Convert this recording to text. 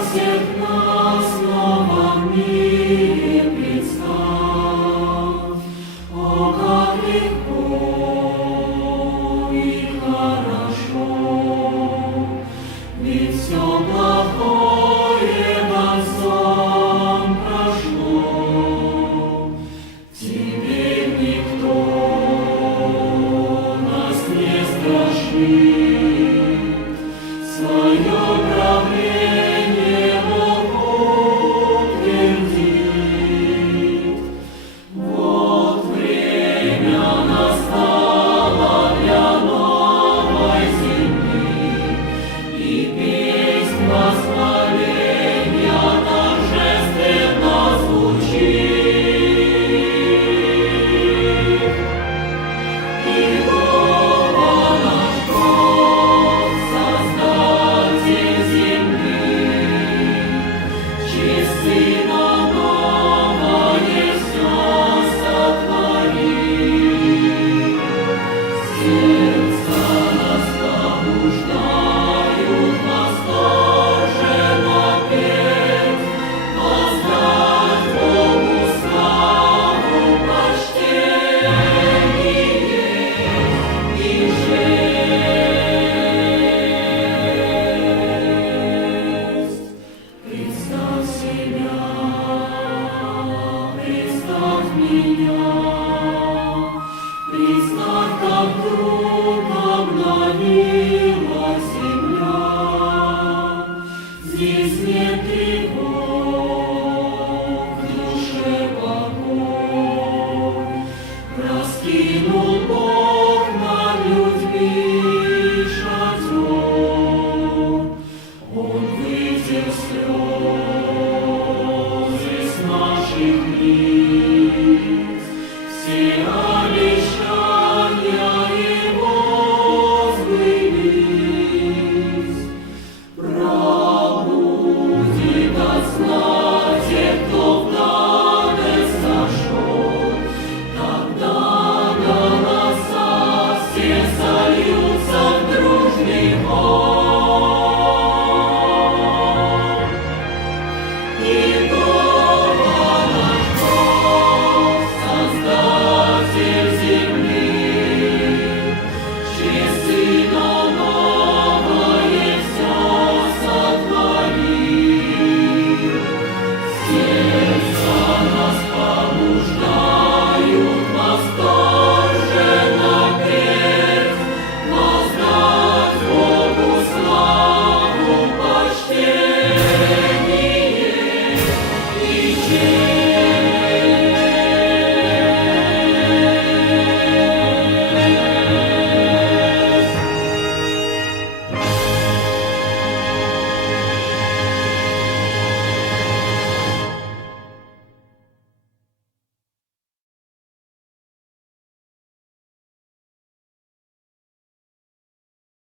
всех нас в новом мире представь. О, как легко и хорошо, ведь все плохое концом прошло. Теперь никто нас не страшит, свое правление Бог утвердит. Вот время настало для новой земли, и песнь восхваления торжественно звучит. Иегова наш Бог, Создатель земли, через Сына новое все сотворил. Сердца нас побуждают восторженно петь, воздать Богу славу, почтение и честь. Представь себя, представь меня, представь, как вдруг обновилась земля. Здесь нет тревог,